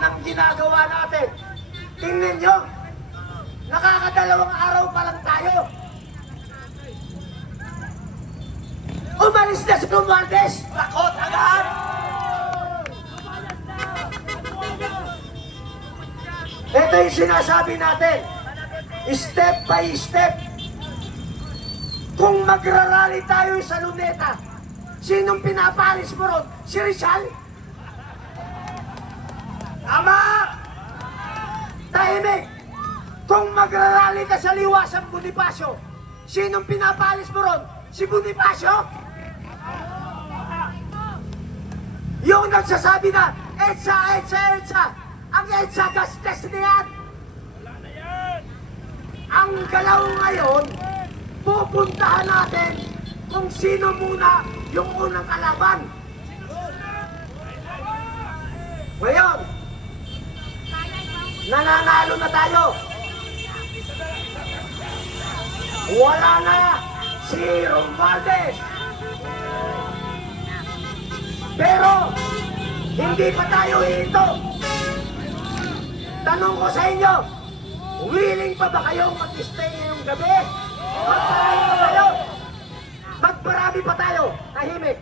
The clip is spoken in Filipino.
ng ginagawa natin. Tingnan nyo, nakakadalawang araw pa lang tayo. Umalis na si Romualdez. Takot agad. Ito yung sinasabi natin. Step by step. Kung magrarally tayo sa Luneta, sinong pinapalis mo ron? Si Rizal? Tama! Tahimik! Kung magrarally ka sa Liwasang Bonifacio, sinong pinapalis mo ron? Si Bonifacio? Yung nagsasabi na, EDSA, EDSA, EDSA! Ang EDSA gastes na yan! Ang galaw ngayon, pupuntahan natin kung sino muna yung unang kalaban. Ngayon, nananalo na tayo. Wala na si Romualdez. Pero, hindi pa tayo hinto. Tanong ko sa inyo, willing pa ba kayong mag-stay ngayong gabi? Magparami pa tayo. Tahimik.